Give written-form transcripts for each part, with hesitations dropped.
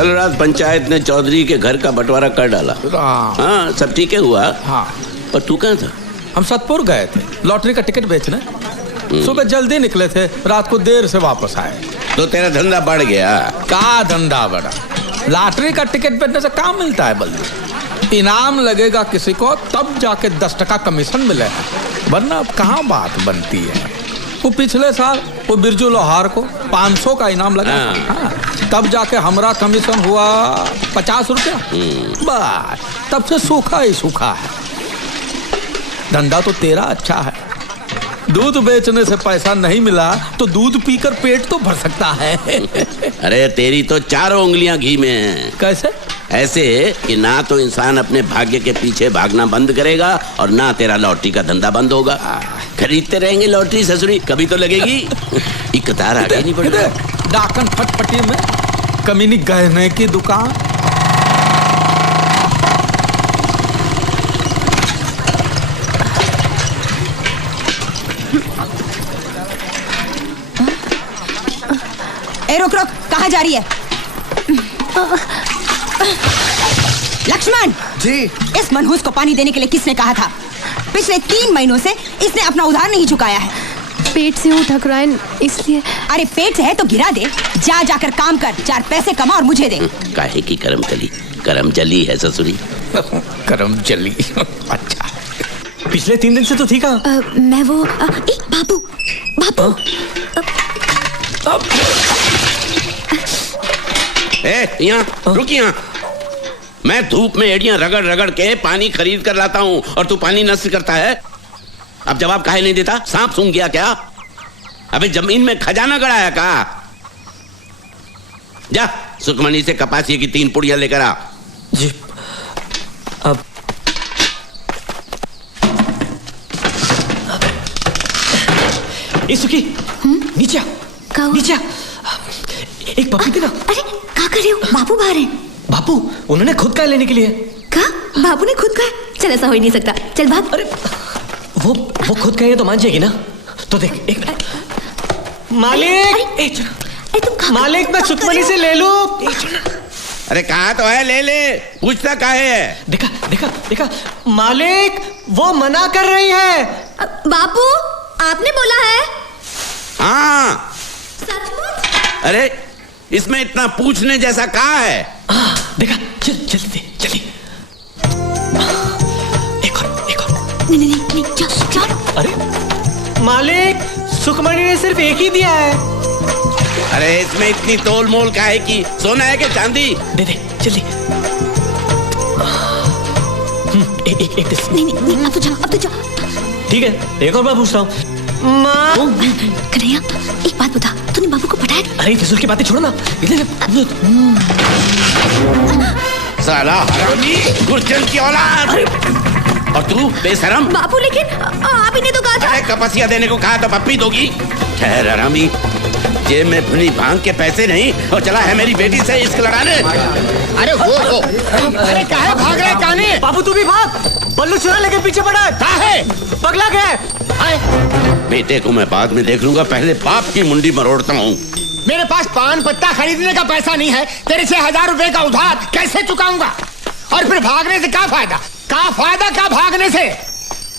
कल रात पंचायत ने चौधरी के घर का बंटवारा कर डाला। हाँ, सब ठीक है हुआ। हाँ, पर तू कहाँ था? हम सतपुर गए थे लॉटरी का टिकट बेचने। सुबह जल्दी निकले थे, रात को देर से वापस आए। तो तेरा धंधा बढ़ गया? का धंधा बढ़ा? लॉटरी का टिकट बेचने से काम मिलता है बल्कि इनाम लगेगा किसी को तब जाके 10% कमीशन मिलेगा, वरना अब कहाँ बात बनती है। वो पिछले साल वो बिरजू लोहार को 500 का इनाम लगा। हाँ, तब जाके हमारा कमीशन हुआ 50 रुपया। बस तब से सूखा ही सूखा है। धंधा तो तेरा अच्छा है, दूध बेचने से पैसा नहीं मिला तो दूध पीकर पेट तो भर सकता है। अरे तेरी तो चारों उंगलियां घी में हैं। कैसे? ऐसे कि ना तो इंसान अपने भाग्य के पीछे भागना बंद करेगा और ना तेरा लॉटरी का धंधा बंद होगा। खरीदते रहेंगे लॉटरी ससुरी, कभी तो लगेगी। एक कतार आगे नहीं बढ़ रहा। डाकन फटपटी में कमीनी गहने की दुकान। ए रुक रुक, कहाँ जा रही है? लक्ष्मण जी। इस मनहूस को पानी देने के लिए किसने कहा था? पिछले 3 महीनों से इसने अपना उधार नहीं चुकाया है। पेट से हूँ ठकुराइन, इसलिए। अरे पेट से है तो गिरा दे, जा जाकर काम कर, 4 पैसे कमा और मुझे दे। काहे की करम कली, करम जली है ससुरी। करम जली। अच्छा, पिछले 3 दिन से तो थी कहाँ? मैं वो बाबू बाबू यहाँ रुक, यहाँ मैं धूप में एड़ियां रगड़ रगड़ के पानी खरीद कर लाता हूँ और तू पानी नष्ट करता है। अब जवाब काहे नहीं देता? सांप सूंघ गया क्या? अबे जमीन में खजाना गड़ाया का? जा सुखमनी से कपासिये की 3 पुड़ियां लेकर आ। जी। अब सुखी नीचे आ, नीचे आ। एक पप्पी देना। अरे क्या कर रहे हो? बाबू बाहर है। बापू उन्होंने खुद का लेने के लिए। क्या? बाबू ने खुद का? चल ऐसा हो ही नहीं सकता, चल भाग। अरे वो खुद का है तो मान जाएगी ना। तो देख एक मिनट। मालिक, मालिक मैं सुखमनी से ले लूं। अरे कहा तो है, ले ले, पूछता काहे है? देखा देखा देखा मालिक वो मना कर रही है। बापू आपने बोला है? हाँ। सचमुच? अरे इसमें इतना पूछने जैसा कहा है? देखा, चल जल्दी जल्दी। एक और। नहीं चल। अरे मालिक सुखमणी ने सिर्फ एक ही दिया है। अरे इसमें इतनी तोल मोल काहे की? सोना है कि चांदी? दे दे जल्दी। एक नहीं अब तो जा। ठीक है, एक और बार पूछता हूँ। कन्हैया एक बात बता, तूने बाबू को पटाया? अरे फिजूल की बातें छोड़ो ना। साला हरामी, गुर्जन की औलाद। और तू बेशरम। बाबू लेकिन आप ही ने तो कहा था। अरे कपसिया देने को कहा तो पप्पी दोगी। ठहर हरामी, जेब में भुनी भांग के पैसे नहीं और चला है मेरी बेटी से इश्क लड़ाने। अरे वो अरे काहे भाग रहे काने? बाबू तू भी भाग, बल्लू चुरा लेके पीछे पड़ा है। काहे? पगला गया। बेटे को मैं बाद में देख लूंगा, पहले बाप की मुंडी मरोड़ता हूँ। मेरे पास पान पत्ता खरीदने का पैसा नहीं है, तेरे 6,000 रुपए का उधार कैसे चुकाऊंगा? और फिर भागने से क्या फायदा? क्या भागने से?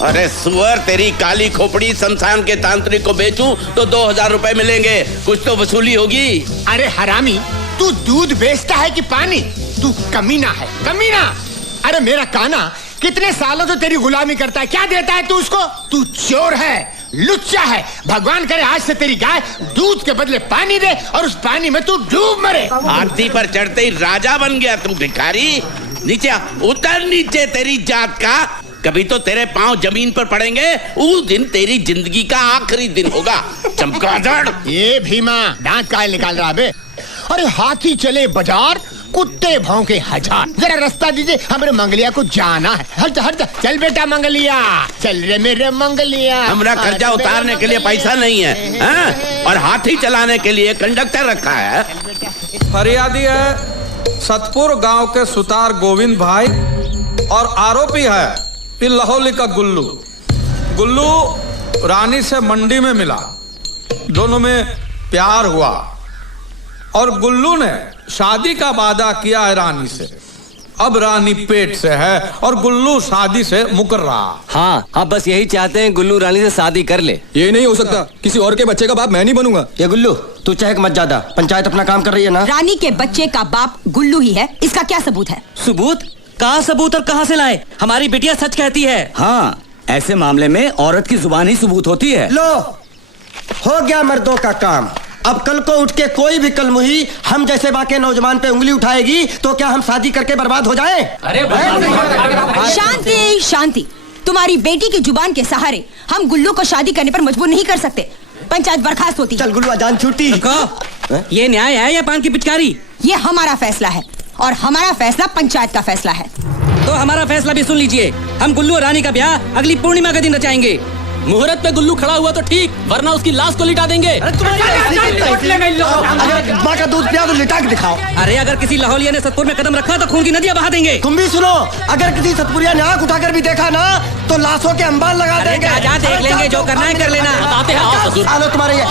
अरे सुअर, तेरी काली खोपड़ी शमशान के तांत्रिक को बेचूं तो 2,000 रुपए मिलेंगे, कुछ तो वसूली होगी। अरे हरामी, तू दूध बेचता है कि पानी? तू कमीना है, कमीना। अरे मेरा काना कितने सालों से तेरी गुलामी करता है, क्या देता है तू उसको? तू चोर है, लुच्चा है। भगवान करे आज से तेरी गाय दूध के बदले पानी दे और उस पानी में तू डूब मरे। हाथी पर चढ़ते ही राजा बन गया तू भिखारी। नीचे आ, उतर नीचे, तेरी जात का कभी तो तेरे पांव जमीन पर पड़ेंगे, उस दिन तेरी जिंदगी का आखिरी दिन होगा। चमगादड़। ये भीमा दांत काहे निकाल रहा बे? अरे हाथी चले बाजार, कुत्ते भौंके 1000। जरा रास्ता दीजिए, हमारे मंगलिया को जाना है। हट हट, चल बेटा मंगलिया, चल रे मेरे मंगलिया। हमरा कर्जा उतारने के लिए पैसा नहीं है, हाँ? और हाथी चलाने के लिए कंडक्टर रखा है। फरियादी है सतपुर गांव के सुतार गोविंद भाई और आरोपी है लाहौली का गुल्लू। गुल्लू रानी से मंडी में मिला, दोनों में प्यार हुआ। और गुल्लू ने शादी का वादा किया है रानी से। अब रानी पेट से है और गुल्लू शादी से मुकर रहा। हाँ, आप बस यही चाहते हैं गुल्लू रानी से शादी कर ले। ये नहीं हो सकता, किसी और के बच्चे का बाप मैं नहीं बनूंगा। ये गुल्लू, तू चहक मत ज्यादा, पंचायत अपना काम कर रही है ना। रानी के बच्चे का बाप गुल्लू ही है, इसका क्या सबूत है? सबूत? कहाँ सबूत और कहाँ से लाए? हमारी बिटिया सच कहती है। हाँ, ऐसे मामले में औरत की जुबान ही सबूत होती है। लो, हो गया मर्दों का काम। अब कल को उठ के कोई भी कलमुही हम जैसे बाके नौजवान पे उंगली उठाएगी तो क्या हम शादी करके बर्बाद हो जाएं? अरे शांति शांति, तुम्हारी बेटी की जुबान के सहारे हम गुल्लू को शादी करने पर मजबूर नहीं कर सकते। पंचायत बर्खास्त होती। चल गुल्लू, अजान छूटी। ये न्याय है या पान की पिचकारी? ये हमारा फैसला है और हमारा फैसला पंचायत का फैसला है। तो हमारा फैसला भी सुन लीजिए। हम गुल्लू और रानी का ब्याह अगली पूर्णिमा के दिन रचाएंगे। मुहूर्त पे गुल्लू खड़ा हुआ तो ठीक, वरना उसकी लाश को लिटा देंगे। अगर माँ का दूध पिया तो लिटा के दिखाओ। अरे अगर किसी लाहौलिया ने सतपुर में कदम रखा तो खून की नदियां बहा देंगे। तुम भी सुनो, अगर किसी सतपुरिया ने आंख उठाकर भी देखा ना तो लाशों के अंबार लगा देंगे। जा देख लेंगे, जो करना है कर लेना। आते हैं, आओ ससुर। सालो तुम्हारे ये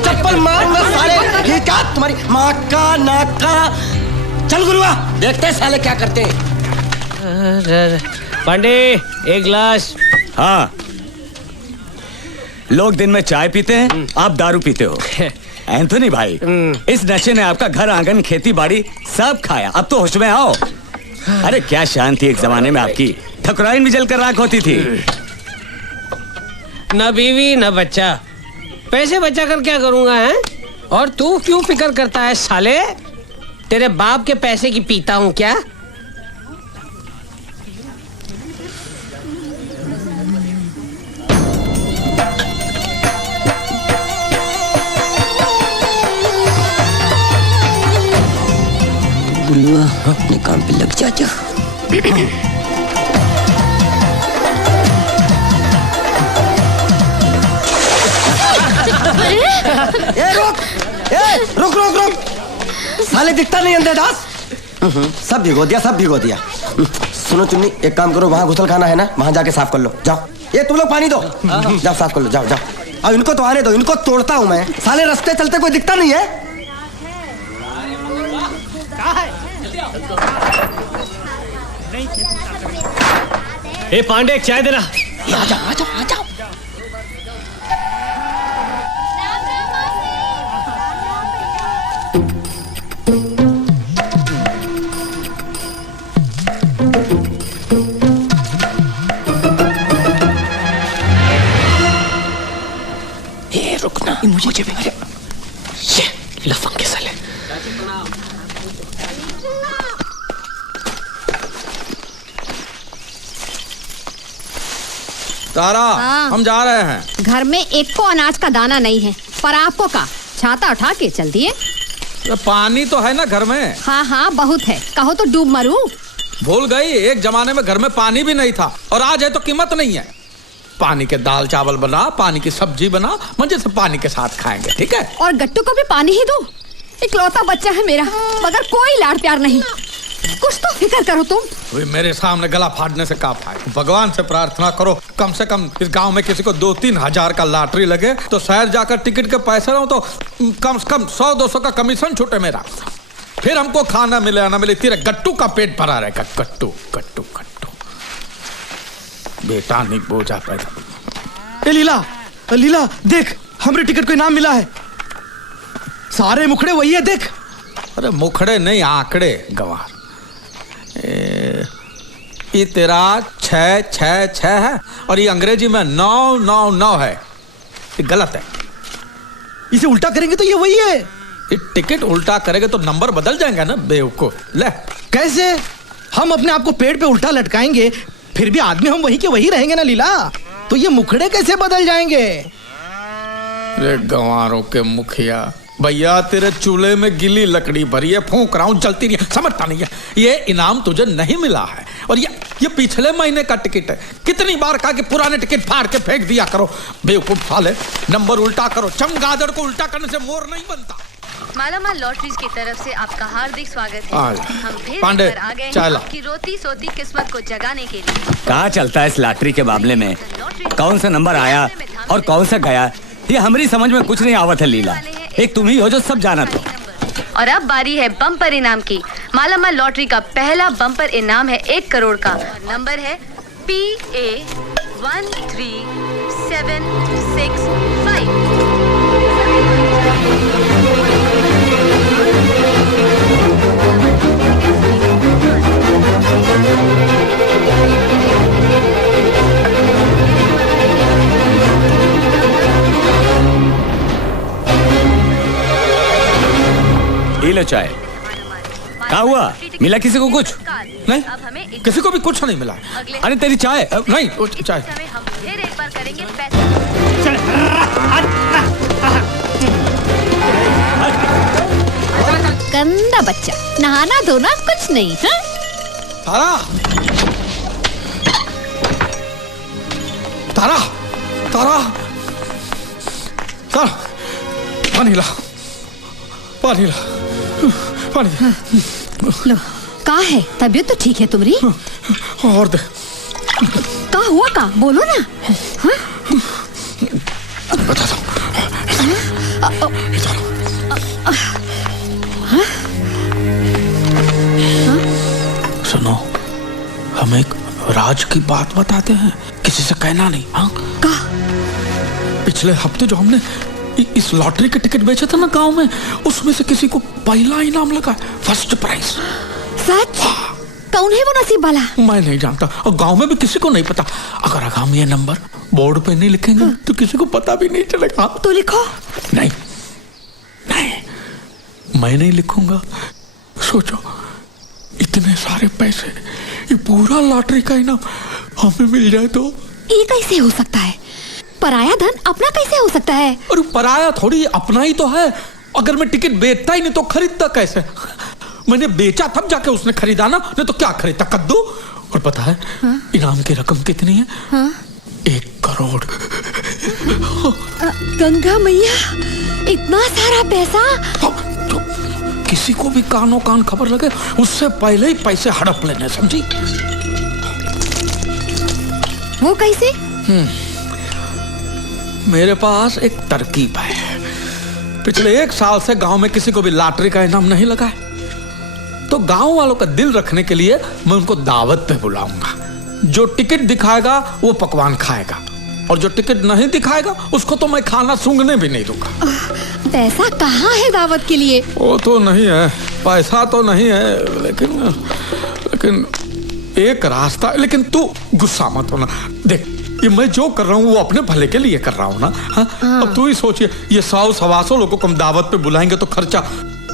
चप्पल मारूंगा साले। ठीक है, तुम्हारी माँ का नाक का। चल गुरुआ, देखते हैं साले क्या करते हैं। पांडे, एक गिलास। हाँ, लोग दिन में चाय पीते हैं, आप दारू पीते हो। एंथोनी भाई, इस नशे ने आपका घर आंगन खेती बाड़ी सब खाया। अब तो होश में आओ। अरे क्या शांति एक जमाने में आपकी, ठकुराइन भी जलकर राख होती थी। न बीवी न बच्चा, पैसे बचा कर क्या करूंगा है? और तू क्यों फिक्र करता है साले? तेरे बाप के पैसे की पीता हूँ क्या? गुल्लुआ, अपने काम पे लग जा। रुक। साले दिखता नहीं अंधेदास। सब भिगो दिया। सुनो चुन्नी, एक काम करो, वहाँ घुसल खाना है ना, वहाँ जाके साफ कर लो। जाओ, ये तुम लोग पानी दो, जाओ साफ कर लो। जाओ। अब इनको तो आने दो, इनको तोड़ता हूँ मैं। साले रास्ते चलते कोई दिखता नहीं है। ए पांडे, एक चाय देना। आ जाओ। ये रुकना, मुझे भी ये लफंग के साले। तारा, हाँ। हम जा रहे हैं। घर में एक को अनाज का दाना नहीं है, पर आपको का छाता उठा के चल दिए। पानी तो है ना घर में? हाँ, बहुत है, कहो तो डूब मरूं। भूल गई, एक जमाने में घर में पानी भी नहीं था और आज है तो कीमत नहीं है। पानी के दाल चावल बना, पानी की सब्जी बना, मजे से पानी के साथ खाएंगे, ठीक है? और गट्टू को भी पानी ही दो। इकलौता बच्चा है मेरा, मगर कोई लाड़ प्यार नहीं। कुछ तो फिक्र करो तुम। वे मेरे सामने गला फाड़ने से का फायदा? भगवान से प्रार्थना करो कम से कम इस गांव में किसी को 2-3 हजार का लॉटरी लगे तो शहर जाकर टिकट के पैसे रहो तो कम से कम 100-200 का कमीशन छूटे मेरा। फिर हमको खाना मिले या ना मिले, तेरे गट्टू का पेट भरा रहेगा। गट्टू बेटा नहीं बोझा पैदा। लीला देख, हमरे टिकट को इनाम मिला है। सारे मुखड़े वही है, देख। अरे मुखड़े नहीं, आंकड़े गंवार। ये तेरा 666 है और ये अंग्रेजी में 999 है। ये गलत है। इसे उल्टा करेंगे तो ये वही है। ये टिकट उल्टा करेंगे तो नंबर बदल जाएंगे ना बेवकूफ। ले, कैसे? हम अपने आप को पेड़ पे उल्टा लटकाएंगे, फिर भी आदमी हम वही के वही रहेंगे ना लीला। तो ये मुखड़े कैसे बदल जाएंगे? रे गंवारों के मुखिया, भैया तेरे चूल्हे में गिली लकड़ी भरी है, फूंक रहा हूं, जलती नहीं है, समझता नहीं है। ये इनाम तुझे नहीं मिला है और ये पिछले महीने का टिकट है। कितनी बार कहा कि पुराने टिकट फाड़ के फेंक दिया करो, बेवकूफ साले। नंबर उल्टा करो, चमगादड़ को उल्टा करने से मोर नहीं बनता। मालामाल लॉटरीज की तरफ से आपका हार्दिक स्वागत है। हम फिर पांडे, आ गए चाय ला। आपकी रोती सोती किस्मत को जगाने के लिए। कहाँ चलता है इस लॉटरी के मामले में? कौन सा नंबर आया और कौन सा गया, ये हमारी समझ में कुछ नहीं आवत है लीला। एक तुम ही हो जो सब जाना तो। और अब बारी है बम्पर इनाम की। मालामाल लॉटरी का पहला बम्पर इनाम है 1 करोड़ का। नंबर है ये लो चाय। क्या हुआ? मिला किसी को कुछ? नहीं, किसी को भी कुछ नहीं मिला। अरे तेरी चाय नहीं, चाय हम फिर एक बार करेंगे गंदा बच्चा, नहाना धोना कुछ नहीं। हाँ? तारा, तारा, तारा, तारा, पानी ला, पानी ला, पानी दे। लो, कहाँ है? तबीयत तो ठीक है तुम्हारी? और दे। कहाँ हुआ का? बोलो ना। हाँ? बता दो। सुनो, हम एक राज की बात बताते हैं, किसी से कहना नहीं। हाँ? पिछले हफ्ते जो हमने इस लॉटरी के टिकट बेचे थे ना गांव में, उसमें से किसी को पहला इनाम लगा, फर्स्ट प्राइज। सच? कौन है वो नसीब वाला? मैं नहीं जानता और गांव में भी किसी को नहीं पता। अगर हम ये नंबर बोर्ड पे नहीं लिखेंगे तो किसी को पता भी नहीं चलेगा। तो लिखो। नहीं, नहीं, मैं नहीं लिखूंगा। सोचो, इतने सारे पैसे, ये पूरा लॉटरी का इनाम हमें मिल जाए तो। ये कैसे हो सकता है? पराया धन अपना कैसे हो सकता है? अरे पराया थोड़ी, अपना ही तो है। अगर मैं टिकट बेचता ही नहीं तो खरीदता कैसे? मैंने बेचा तब जाके उसने खरीदा ना, नहीं तो क्या खरीदता? कद्दू। और पता है इनाम की रकम कितनी है? 1 करोड़। गंगा मैया, इतना सारा पैसा? किसी को भी कानों कान खबर लगे उससे पहले ही पैसे हड़प लेने, समझी? वो कैसे? मेरे पास एक तरकीब है। पिछले 1 साल से गांव में किसी को भी लॉटरी का इनाम नहीं लगा है, तो गांव वालों का दिल रखने के लिए मैं उनको दावत पे बुलाऊंगा। जो टिकट दिखाएगा वो पकवान खाएगा, और जो टिकट नहीं दिखाएगा उसको तो मैं खाना सूंघने भी नहीं दूंगा। पैसा कहाँ है दावत के लिए? वो तो नहीं है, पैसा तो नहीं है, लेकिन एक रास्ता। लेकिन तू गुस्सा मत होना। देख, ये मैं जो कर रहा हूँ वो अपने भले के लिए कर रहा हूँ ना। हाँ? अब तू ही सोचिए, ये 100-125 लोगों को हम दावत पे बुलाएंगे तो खर्चा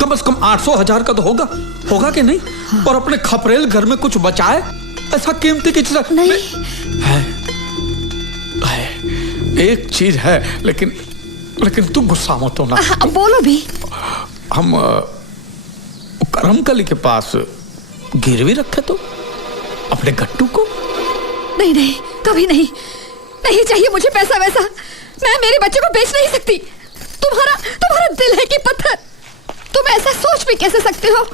कम से कम 800-1000 का तो होगा कि नहीं? और अपने खपरेल घर में कुछ बचाए, ऐसा कीमती की चीज नहीं है। एक चीज है, लेकिन तू गुस्सा मत होना। बोलो भी। हम करमकली के पास गिरवी रखे तो अपने गट्टू को। नहीं, कभी नहीं। नहीं चाहिए मुझे पैसा वैसा। मैं मेरे बच्चे को बेच नहीं सकती। तुम्हारा दिल है कि पत्थर? तुम ऐसा सोच भी कैसे सकते हो?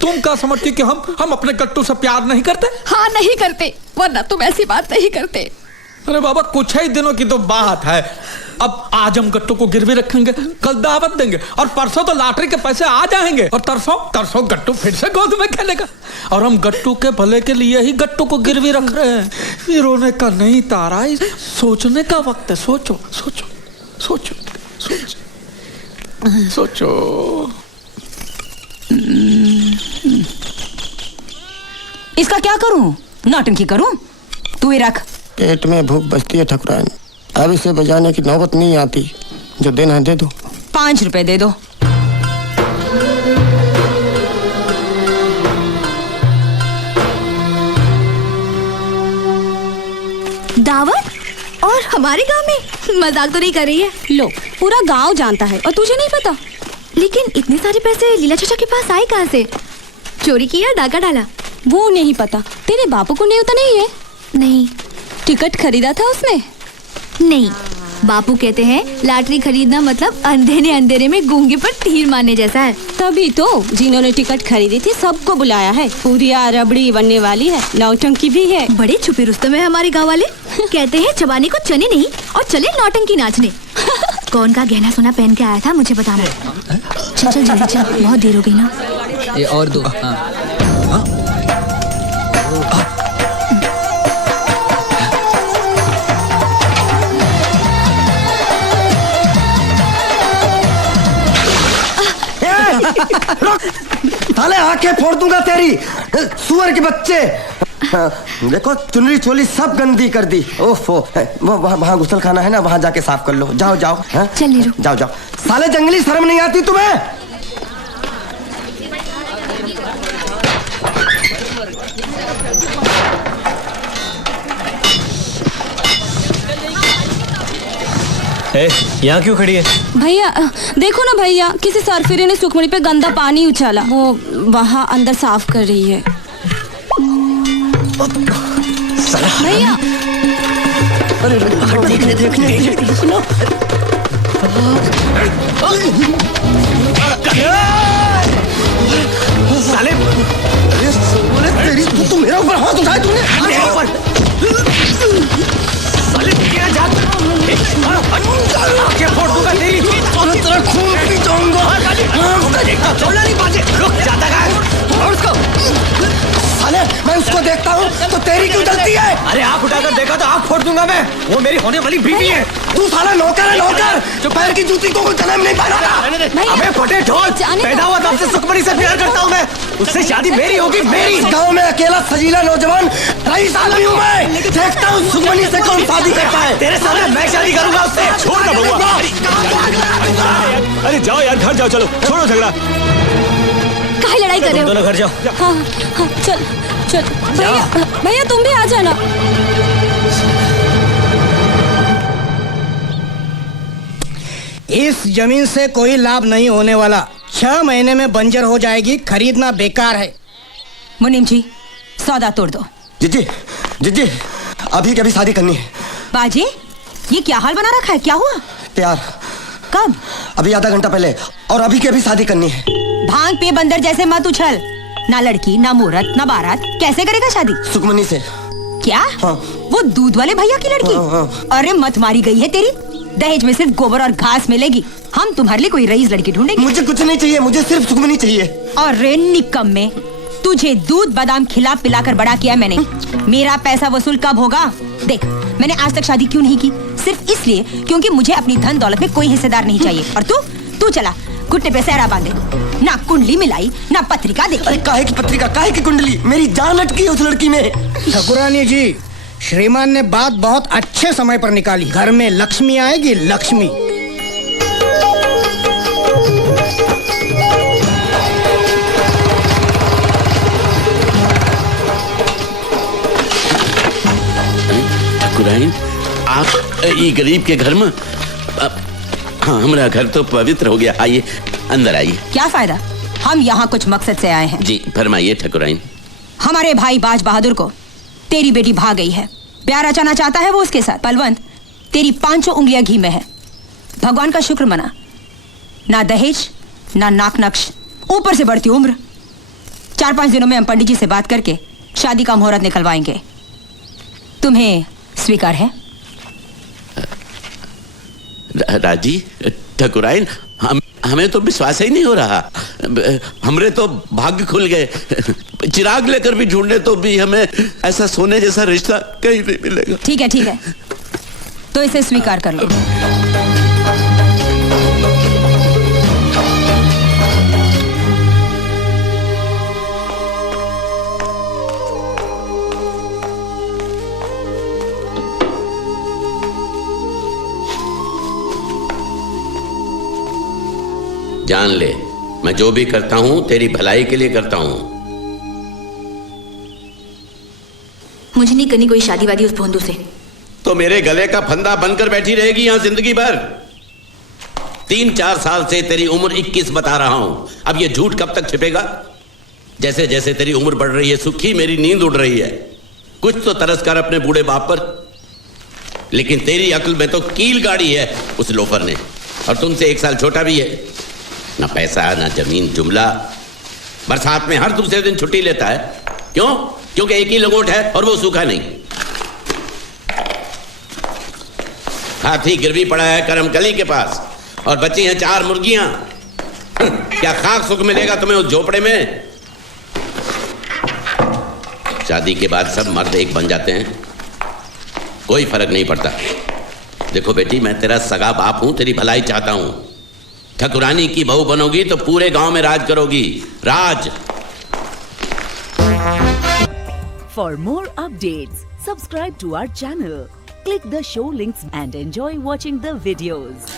तुम क्या समझती कि हम अपने गट्टू से प्यार नहीं करते? हाँ, नहीं करते, वरना तुम ऐसी बात नहीं करते। अरे बाबा, कुछ ही दिनों की तो बात है। अब आज हम गट्टू को गिरवी रखेंगे, कल दावत देंगे, और परसों तो लॉटरी के पैसे आ जाएंगे, और तरसों गट्टू फिर से गोद में खेलेगा। और हम गट्टू के भले के लिए ही गट्टू को गिरवी रख रहे हैं। ये रोने का नहीं तारा, सोचने का वक्त है। सोचो सोचो सोचो सोचो सोचो। इसका क्या करूं? नौटंकी करूं? तू ही रख। पेट में भूख बचती है ठकुराइन, अब इसे बजाने की नौबत नहीं आती। जो देना है दे दो। 5 रुपए दे दो। दावत? और हमारे गांव में? मजाक तो नहीं कर रही है? लो, पूरा गांव जानता है और तुझे नहीं पता। लेकिन इतने सारे पैसे लीला चाचा के पास आए कहाँ से? चोरी किया, डाका डाला? वो नहीं पता। तेरे बापू को न्योता नहीं है? नहीं। टिकट खरीदा था उसने? नहीं। बापू कहते हैं लॉटरी खरीदना मतलब अंधे ने अंधेरे में गूंगे पर तीर मारने जैसा है। तभी तो जिन्होंने टिकट खरीदी थी सबको बुलाया है। पूरी रबड़ी बनने वाली है, नौटंकी भी है। बड़े छुपे रुस्तम है हमारे गाँव वाले। कहते हैं चबाने को चने नहीं और चले नौटंकी नाचने। कौन का गहना सोना पहन के आया था मुझे बताना। चल चल जल्दी चल, बहुत देर हो गई ना। ये और दो। साले आंखें फोड़ दूंगा तेरी, सुअर के बच्चे। देखो चुनरी चोली सब गंदी कर दी। ओफो, वहाँ गुसल खाना है ना, वहाँ जाके साफ कर लो। जाओ जाओ। चल नीरू, जाओ जाओ। साले जंगली, शर्म नहीं आती तुम्हें? यहाँ क्यों खड़ी है? भैया देखो ना भैया, किसी सरफिरे ने सुखमणि पे गंदा पानी उछाला, वो वहाँ अंदर साफ कर रही है। भैया देखने सुनो। साले तेरी, तू मेरे ऊपर हाथ उठाए तूने? साले क्या जाता? आंखें फोड़ दूंगा तेरी, तेरा खून पी जाऊंगा। छोड़ना नहीं बाजे, रुक जाता है। और उसको साले, मैं उसको देखता हूँ तो तेरी क्यों जलती है? अरे आँख उठाकर देखा तो आँख फोड़ दूंगा मैं। वो मेरी होने वाली बीवी है। तू साला नौकर है, नौकर जो पैर की जूती को कोई जन्म नहीं पाना। अबे फटे ढोल, पैदा हुआ तब से सुखमणि से प्यार करता हूँ मैं। उससे शादी मेरी होगी, मेरी। गांव में अकेला सजीला नौजवान रईस आदमी हूँ मैं। देखता हूँ सुखमणि से कौन शादी करता है। तेरे सामने मैं शादी करूंगा उससे। छोड़ ना बउआ। अरे जाओ यार, घर जाओ, चलो छोड़ो झगड़ा। काहे लड़ाई कर रहे हो? दोनों घर जाओ। हाँ हाँ चल चल। भैया भैया तुम भी आ जाना। इस जमीन से कोई लाभ नहीं होने वाला, 6 महीने में बंजर हो जाएगी, खरीदना बेकार है। मुनीम जी सौदा तोड़ दो। जीजी जीजी, अभी कभी शादी करनी है। बाजी ये क्या हाल बना रखा है, क्या हुआ? प्यार। कब? अभी आधा घंटा पहले, और अभी की अभी शादी करनी है। भांग पे बंदर जैसे मत उछल, ना लड़की ना मुहूर्त ना बारात, कैसे करेगा शादी? सुखमणि से। क्या? हाँ। वो दूध वाले भैया की लड़की? हाँ। अरे मत मारी गई है तेरी, दहेज में सिर्फ गोबर और घास मिलेगी। हम तुम्हारे लिए कोई रईस लड़की ढूंढेंगे। मुझे कुछ नहीं चाहिए, मुझे सिर्फ सुखमणि चाहिए। और रे निकम्मे, तुझे दूध बादाम खिला पिलाकर बड़ा किया मैंने, मेरा पैसा वसूल कब होगा? देख मैंने आज तक शादी क्यों नहीं की, सिर्फ इसलिए क्योंकि मुझे अपनी धन दौलत में कोई हिस्सेदार नहीं चाहिए। और तू चला घुटने पे सहरा बांधे, ना कुंडली मिलाई ना पत्रिका देखी। अरे काहे की पत्रिका, काहे की कुंडली, मेरी जान अटकी है उस लड़की में। ठाकुरानी जी, श्रीमान ने बात बहुत अच्छे समय पर निकाली। घर में लक्ष्मी आएगी, लक्ष्मी। ठाकुराइन, आप ये गरीब के घर में? हाँ, हमारा घर तो पवित्र हो गया। आइए अंदर आइए। क्या फायदा, हम यहाँ कुछ मकसद से आए हैं। जी फरमाइए ठाकुराइन। हमारे भाई बाज बहादुर को तेरी बेटी भाग गई है, प्यार रचाना चाहता है वो उसके साथ। बलवंत तेरी 5 उंगलियां घी में है, भगवान का शुक्र मना। ना दहेज ना नाक नक्श, ऊपर से बढ़ती उम्र। 4-5 दिनों में हम पंडित जी से बात करके शादी का मुहूर्त निकलवाएंगे। तुम्हें स्वीकार है? राजी ठाकुराइन, हमें तो विश्वास ही नहीं हो रहा। हमरे तो भाग्य खुल गए। चिराग लेकर भी ढूंढने तो भी हमें ऐसा सोने जैसा रिश्ता कहीं नहीं मिलेगा। ठीक है तो इसे स्वीकार कर लो। जान ले, मैं जो भी करता हूं तेरी भलाई के लिए करता हूं। मुझे नहीं करनी कोई शादी वादी उस भोंदू से। तो मेरे गले का फंदा बनकर बैठी रहेगी यहां जिंदगी भर। 3-4 साल से तेरी उम्र 21 बता रहा हूं। अब ये झूठ कब तक छिपेगा? जैसे जैसे तेरी उम्र बढ़ रही है सुखी, मेरी नींद उड़ रही है। कुछ तो तरस कर अपने बूढ़े बाप पर। लेकिन तेरी अक्ल में तो कील गाड़ी है उस लोफर ने, और तुमसे 1 साल छोटा भी है। ना पैसा ना जमीन जुमला, बरसात में हर दूसरे दिन छुट्टी लेता है। क्यों? क्योंकि एक ही लंगोट है और वो सूखा नहीं। हाथी गिरवी पड़ा है करमकली के पास और बची हैं 4 मुर्गियां। क्या खाक सुख मिलेगा तुम्हें उस झोपड़े में? शादी के बाद सब मर्द एक बन जाते हैं, कोई फर्क नहीं पड़ता। देखो बेटी, मैं तेरा सगा बाप हूं, तेरी भलाई चाहता हूं। ठकुरानी की बहू बनोगी तो पूरे गांव में राज करोगी, राज। For more updates, subscribe to our channel, click the show links and enjoy watching the videos.